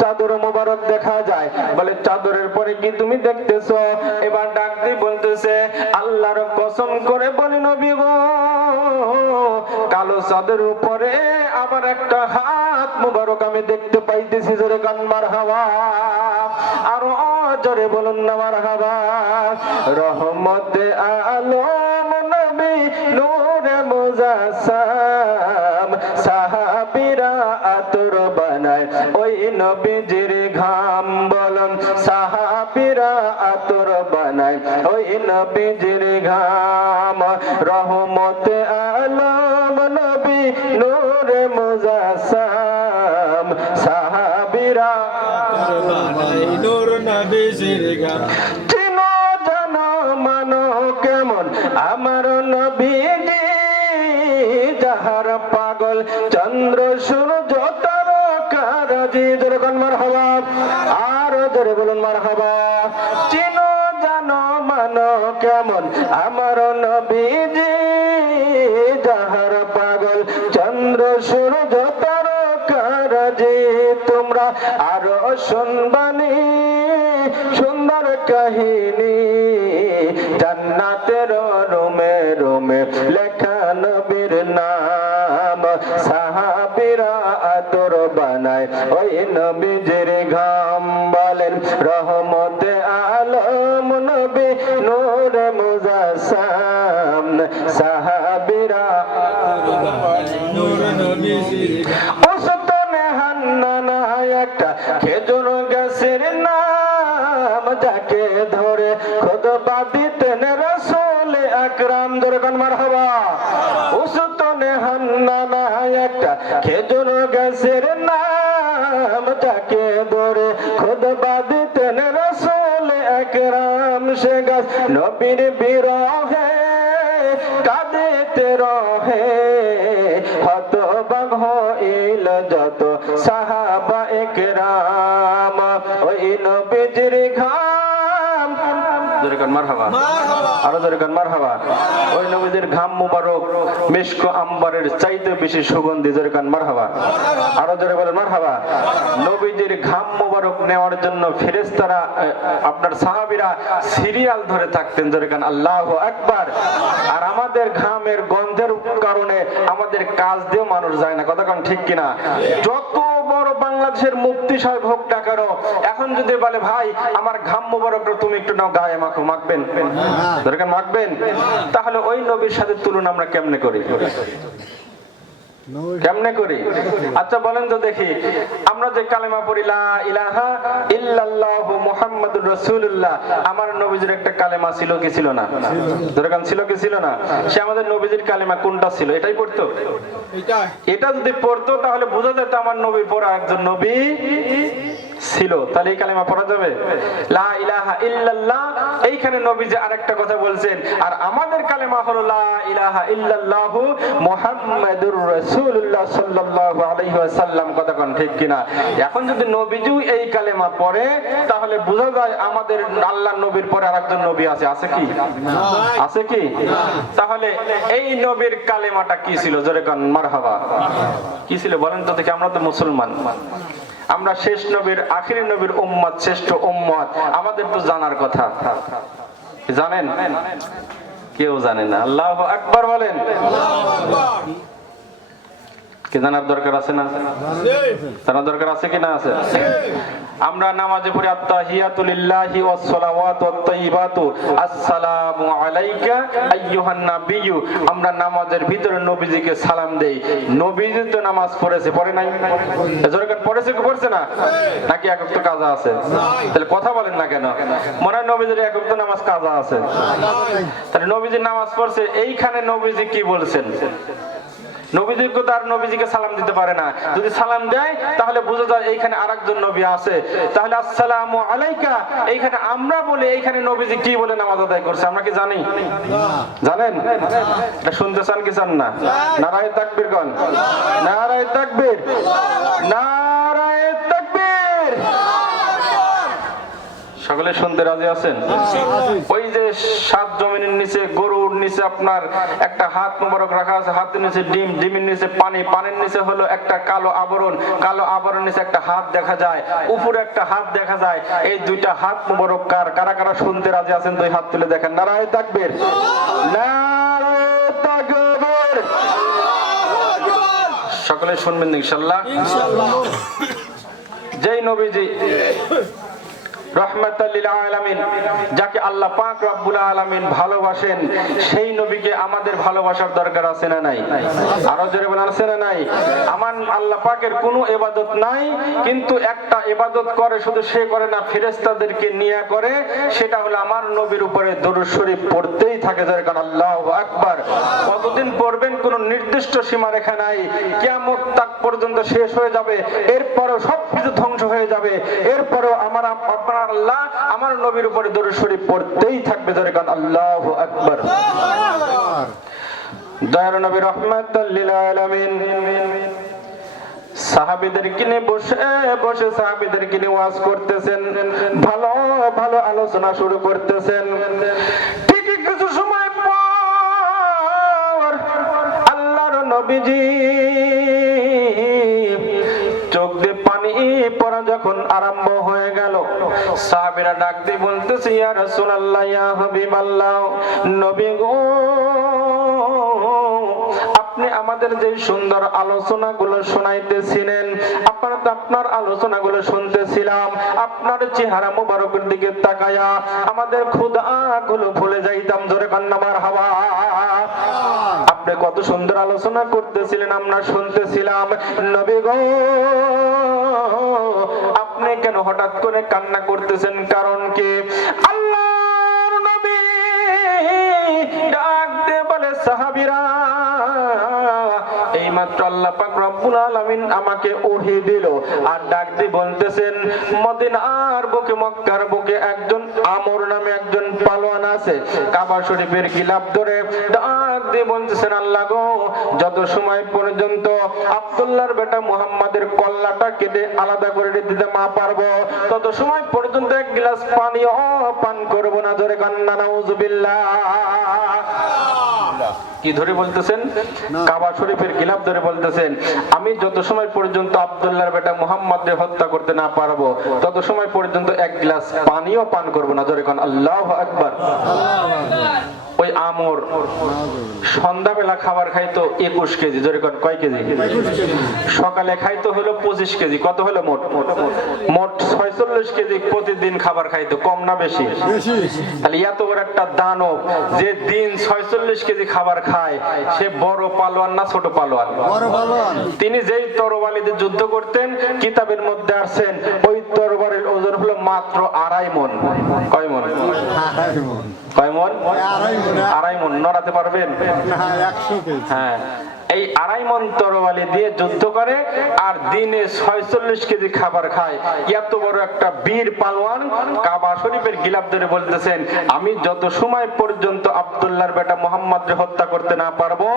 চাদর মোবারক দেখা যায়। বলে চাদরের পরে কি তুমি দেখতেছো? এবার ডাক দিয়ে বলতেছে আল্লাহর কসম করে বলি নবী গো, কালো চাদরের উপরে আবার একটা হাত মোবারক আমি দেখতে পাইতেছি। জোরে গান মারহাবা, আরো জোরে বলুন না মারহাবা। রহমতে আলম নবী নূরে মুজাসসাম, সাহাবীরা আতর বানায় ওই নবীজির ঘাম। বলুন সাহাবীরা আতর বানায় ওই নবীজির ঘাম। রহমতে আলম নবী নূরে মুজাসসাম, সাহাবীরা নূর নবীজির ঘাম। চিনো জানো মানো কেমন আমার নবীজি, যাহার পাগল চন্দ্র সূর্য তারকারাজি। জোরে বলুন মারহাবা, আর জোরে বলুন মারহাবা। চিনো জানো মানো কেমন আমার নবীজি, যাহার পাগল চন্দ্র সূর্য তারকারাজি। তোমরা আরো শুনবানি সুন্দর কাহিনী, জান্নাতের রোমে রোমে লেখা নবীর নাম। সাহাবীরা আতর বানায় ওই নবীজির ঘাম। বলেন রহমতে আলম নবী নূরে মুজাসসাম, সাহাবীরা নূর নবীজির ঘাম। ওসতনে হান্নানা একটা খেজুর গাছের নাম, যাকে ধরে খুতবা দিতেন রাসূল আকরাম। জোরে গান মারহাবা। ওসতনে হান্নানা একটা খেজুর গাছের নাম, যাকে ধরে খুতবা দিতেন রাসূল আকরাম। সে গাছ নবীর বিরহে কাঁদিতে রহে, হতবাক হইল যত সাহাবা একরাম ওই নবীজির ঘাম। জোরে গান মারহাবা, আরো জোরে গান মারহাবা। ওই নবীজির ঘাম মুবারক মিশক আম্বারের চাইতে বেশি সুগন্ধি। জোরে গান মারহাবা, আরো জোরে বলেন মারহাবা। নবীজির ঘাম মুবারক নেওয়ার জন্য ফেরেশতারা আপনার সাহাবীরা সিরিয়াল ধরে থাকতেন। জোরে গান আল্লাহু আকবার। আর আমাদের ঘামের গন্ধের কারণে আমাদের কাজ দিয়েও মানুষ যায় না। কথা কম ঠিক কিনা? যত বড় বাংলাদেশের মুফতি সাহেব হোক না কেন, এখন যদি বলে ভাই আমার ঘাম মুবারক তুমি একটু নাও গায়ে মাখো, মাখবেন? দরকার মাখবেন? তাহলে ওই নবীর সাথে তুলনা আমরা কেমনে করি? কেমনে করি? আচ্ছা বলেন তো দেখি, আমরা যে কালেমা পড়ি লা ইলাহা ইল্লাল্লাহু মুহাম্মাদুর রাসূলুল্লাহ, আমার নবীজির একটা কালেমা ছিল কি ছিল না? দরকার ছিল কি ছিল না? সে আমাদের নবীজির কালেমা কোনটা ছিল? এটাই পড়তো। এটা যদি পড়তো তাহলে বোঝা যেত আমার নবীর পর একজন নবী ছিল। তাহলে এই কালেমা পড়া যাবে? লা ইলাহা ইল্লাল্লাহ, এইখানে নবীজি আরেকটা কথা বলছেন। আর আমাদের কালেমা হলো লা ইলাহা ইল্লাল্লাহু মুহাম্মাদুর রাসূলুল্লাহ সাল্লাল্লাহু আলাইহি ওয়াসাল্লাম। কথা কোন ঠিক কিনা? এখন যদি নবীজিও এই কালেমা পড়ে তাহলে বোঝা যায় আমাদের আল্লাহর নবীর পরে আরেকজন নবী আছে। আছে কি? আছে কি? তাহলে এই নবীর কালেমাটা কি ছিল? জোরে কোন মারহাবা। কি ছিল বলেন তো দেখি? আমরা তো মুসলমান, আমরা শেষ নবীর আখিরি নবীর উম্মত, শ্রেষ্ঠ উম্মত। আমাদের তো জানার কথা। জানেন? কেউ জানে না। আল্লাহু আকবার বলেন। কি জানার দরকার আছে না? জানার দরকার আছে কি না? আছে। আমরা নামাজে পড়ি আত্তাহিয়াতু লিল্লাহি ওয়াস সালাওয়াতু ওয়াত তাইয়্যিবাতু আসসালামু আলাইকা আইয়ুহান নাবিয়্যু। আমরা নামাজের ভিতরে নবীজিকে সালাম দেই। নবীজি তো নামাজ পড়েছে, পড়ে নাই? জোরে পড়েছে কি পড়ছে না? নাকি এক ওয়াক্ত কাজা আছে? তাহলে কথা বলেন না কেন? মনে হয় নবীজির এক ওয়াক্ত নামাজ কাজা আছে। তাহলে নবীজি নামাজ পড়ছে। এইখানে নবীজি কি বলছেন? নবীজিকে তো আর নবীজিকে সালাম দিতে পারে না। যদি সালাম দেয় তাহলে বোঝা যায় এইখানে আরেকজন নবী আছে। তাহলে আসসালামু আলাইকা এইখানে আমরা বলি, এইখানে নবীজি কি বলে নামাজ আদায় করছে আমরা কি জানি? জানেন? এটা শুনতে চান কি চান না? নারায়ে তাকবীর কোন? নারায়ে তাকবীর, নারায়ে তাকবীর। সকলে শুনতে রাজি আছেন? ওই যে সাত জমিনের নিচে গরুর নিচে আপনার একটা হাত মোবারক রাখা আছে, হাতের নিচে ডিম, ডিমের নিচে পানি, পানির নিচে হলো একটা কালো আবরণ, কালো আবরণের নিচে একটা হাত দেখা যায়, উপরে একটা হাত দেখা যায়। এই দুইটা হাত মোবারক কার? কারা কারা শুনতে রাজি আছেন? দুই হাত তুলে দেখেন। নারায়ে তাকবীর, নারায়ে তাকবীর। সকলে শুনবেন ইনশাআল্লাহ। যেই নবীজি রাহমাতাল লিল আলামিন, যাকে আল্লাহ পাক রব্বুল আলামিন ভালোবাসেন, সেই নবীকে আমাদের ভালোবাসার দরকার আছে না নাই? আরো জোরে বলেন আছে না নাই? আমার আল্লাহ পাকের কোনো ইবাদত নাই, কিন্তু একটা ইবাদত করে, শুধু সে করে না, ফেরেশতাদেরকে নিয়ে করে। সেটা হলো আমার নবীর উপরে দরুদ শরীফ পড়তেই থাকে। জোরে কান আল্লাহু আকবার। কতদিন পড়বেন কোনো নির্দিষ্ট সীমারেখা নাই, কিয়ামত তাক পর্যন্ত শেষ হয়ে যাবে, এরপরও সবকিছু ধ্বংস হয়ে যাবে, এরপরও আপনার আল্লাহ আমার নবীর উপরে দরুদ শরীফ পড়তেই থাকবে। জোরে কান আল্লাহু আকবার। দয়ার নবী রাহমাতাল লিল আলামিন সাহাবীদেরকে নিয়ে বসে বসে সাহাবীদেরকে নিয়ে ওয়াজ করতেছেন, ভালো ভালো আলোচনা শুরু করতেছেন। ঠিকই কিছু সময় পর আল্লাহর নবীজি চোখ দিয়ে পানি পড়া যখন আরম্ভ হয়ে গেল, সাহাবীরা ডাক দিয়ে বলতেছে, ইয়া রাসূলুল্লাহ, ইয়া হাবিবাল্লাহ, নবী গো, আপনি আমাদের যে সুন্দর আলোচনাগুলো শোনাইতেছিলেন, আপনার আলোচনাগুলো শুনতেছিলাম, আপনার চেহারা মোবারকের দিকে তাকায়া আমাদের ক্ষুধাগুলো ভুলে যাইতাম। জোরে কান্না মারহাবা। আপনি কত সুন্দর আলোচনা করতেছিলেন, আমরা শুনতেছিলাম। নবী গো, আপনি কেন হঠাৎ করে কান্না করতেছেন? কারণ কি? আল্লাহর নবী ডাক দিয়ে বলে, সাহাবীরা, এইমাত্র আল্লাহ পাক রব্বুল আলামিন আমাকে ওহী দিল, আর ডাক দিয়ে বলতেছেন, মদিনার বুকে, মক্কার বুকে একজন আমর নামে একজন পালোয়ান আছে, কাবা শরীফের গিলাফ ধরে ডাক দিয়ে বলতেছেন, আল্লাহ গো, যত সময় পর্যন্ত আব্দুল্লাহর বেটা মুহাম্মাদের কল্লাটা কেটে আলাদা করে দিতে না পারবো, তত সময় পর্যন্ত এক গ্লাস পানিও পান করব না। জোরে কান্না নাউজুবিল্লাহ। কি ধরে বলতেছেন? কাবা শরীফের গিলাফ ধরে বলতেছেন, আমি যত সময় পর্যন্ত আব্দুল্লাহর বেটা মুহাম্মাদকে হত্যা করতে না পারবো, তত সময় পর্যন্ত এক গ্লাস পানিও পান করব না। জোরে কান আল্লাহু আকবার। ওই আমর সন্ধ্যাবেলা খাবার খাইতো 21 কেজি। জোরে কান কয় কেজি? সকালে খাইতো হলো 25 কেজি। কত হলো মোট? মোট 46 কেজি প্রতিদিন খাবার খাইতো। কম না বেশি? তাহলে এত বড় একটা দানব যে দিন 46 কেজি খাবার খায়, সে বড় পালোয়ান না ছোট পালোয়ান? তিনি যেই তরবারিতে যুদ্ধ করতেন, কিতাবের মধ্যে আছেন ওই তরবারির ওজন হলো মাত্র 2.5 মণ। কয় মণ? কয় মণ? 2.5 মণ। নড়াতে পারবেন? হ্যাঁ, এই 2.5 মণ তরবারি দিয়ে যুদ্ধ করে আর দিনে 46 কেজি খাবার খায়। এত বড় একটা বীর পালোয়ান কাবা শরীফের গিলাফ ধরে বলতেছেন, আমি যত সময় পর্যন্ত আব্দুল্লাহর বেটা মুহাম্মাদকে হত্যা করতে না পারবো,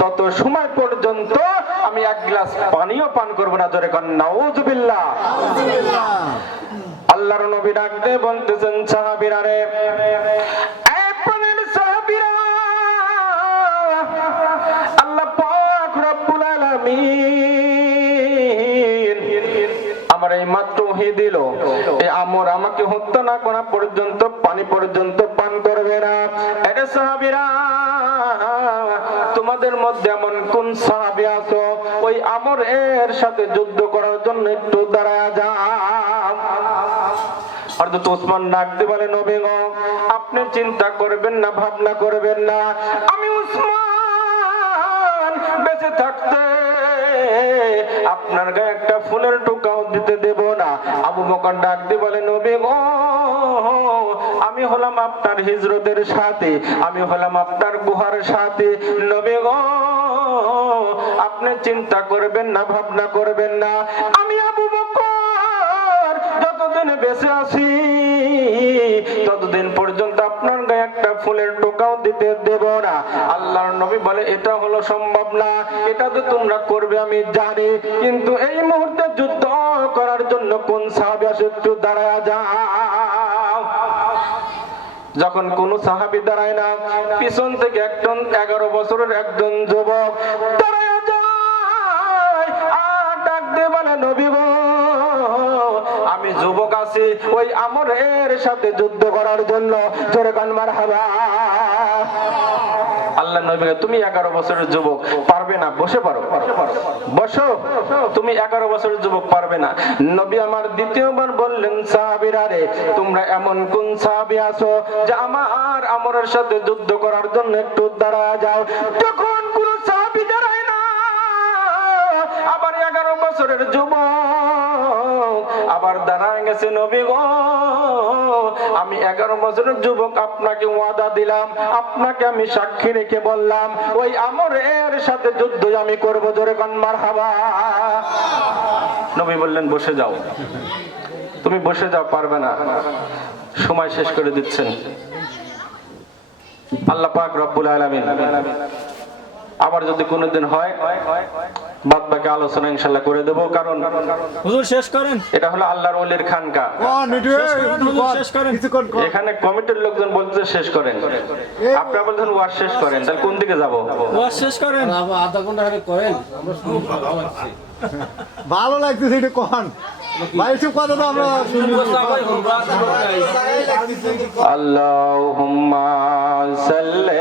তত সময় পর্যন্ত আমি এক গ্লাস পানিও পান করব না। জোরে কান নাউজুবিল্লাহ। আল্লাহর নবী ডাক দিয়ে বলতেছেন, সাহাবীরা রে, আল্লাহ পাক রব্বুল আলামিন আমার এই মাত্র ওহী দিল, এই আমর আমাকে হত্যা না করা পর্যন্ত পানি পর্যন্ত পান করবে না। আরে সাহাবীরা, তোমাদের মধ্যে এমন কোন সাহাবী আছো ওই আমর এর সাথে যুদ্ধ করার জন্য একটু দাঁড়ায়া যাও। হযরত ওসমান ডাকতে বলে, নবী গো, আপনি চিন্তা করবেন না, ভাবনা করবেন না, আমি ওসমান বেঁচে থাকতে আপনার গায়ে একটা ফুলের টুকাও দিতে দেব না। আবু বকর ডাক দিয়ে বলে, নবী গো, আমি হলাম আপনার হিজরতের সাথী, আমি হলাম আপনার গুহার সাথী। নবী গো, আপনি চিন্তা করবেন না, ভাবনা করবেন না, আমি আবু বকর যতদিন বেঁচে আছি ততদিন পর্যন্ত আপনার গায়ে একটা ফুলের টোকাও দিতে দেব না। আল্লাহর নবী বলে, এটা হলো সম্ভব না, এটা তো তোমরা করবে আমি জানি, কিন্তু এই মুহূর্তে যুদ্ধ করার জন্য কোন সাহাবী আসে একটু দাঁড়ায়া যাও। যখন কোন সাহাবী দাঁড়ায় না, পিছন থেকে একজন 11 বছরের একজন যুবক দাঁড়ায় যায় আর ডাক দিয়ে বলে, নবী গো, আমি যুবক আছি ওই আমরের সাথে যুদ্ধ করার জন্য। জোরে কান মারহাবা। আল্লাহ নবী, তুমি 11 বছরের যুবক, পারবে না, বসে পড়ো, বসো, তুমি 11 বছরের যুবক, পারবে না। নবী আমার দ্বিতীয়বার বললেন, সাহাবীরা রে, তোমরা এমন কোন সাহাবী আছো যে আমার আমরের সাথে যুদ্ধ করার জন্য একটু দাঁড়ায় যাও। তখন কোন সাহাবী দাঁড়ায় না। আবার 11 বছরের যুবক আবার দাঁড়ায় গেছে, নবী গো, আমি 11 বছরের যুবক, আপনাকে ওয়াদা দিলাম, আপনাকে আমি সাক্ষী রেখে বললাম, ওই আমরের সাথে যুদ্ধ আমি করব। জোরে কান মারহাবা। নবী বললেন, বসে যাও, তুমি বসে যাও, পারবে না, সময় শেষ করে দিচ্ছেন। আল্লাহ পাক রব্বুল আলামিন আবার যদি কোনোদিন হয় বাদ বাকি আলোচনা ইনশাআল্লাহ করে দেব, কারণ হুজুর শেষ করেন। এটা হলো আল্লাহর ওলির খানকা। শেষ করেন। এখানে কমিটির লোকজন বলছে শেষ করেন, আপনারা বলছেন ওয়াজ শেষ করেন, তাহলে কোন দিকে যাব? ওয়াজ শেষ করেন। আধা ঘন্টা আগে করেন, আমরা শুনবো, ভালো লাগছে। ভালো লাগতেছে এটা কখন ভাই, এসব কথা তো আমরা আল্লাহুম্মা সাল্লি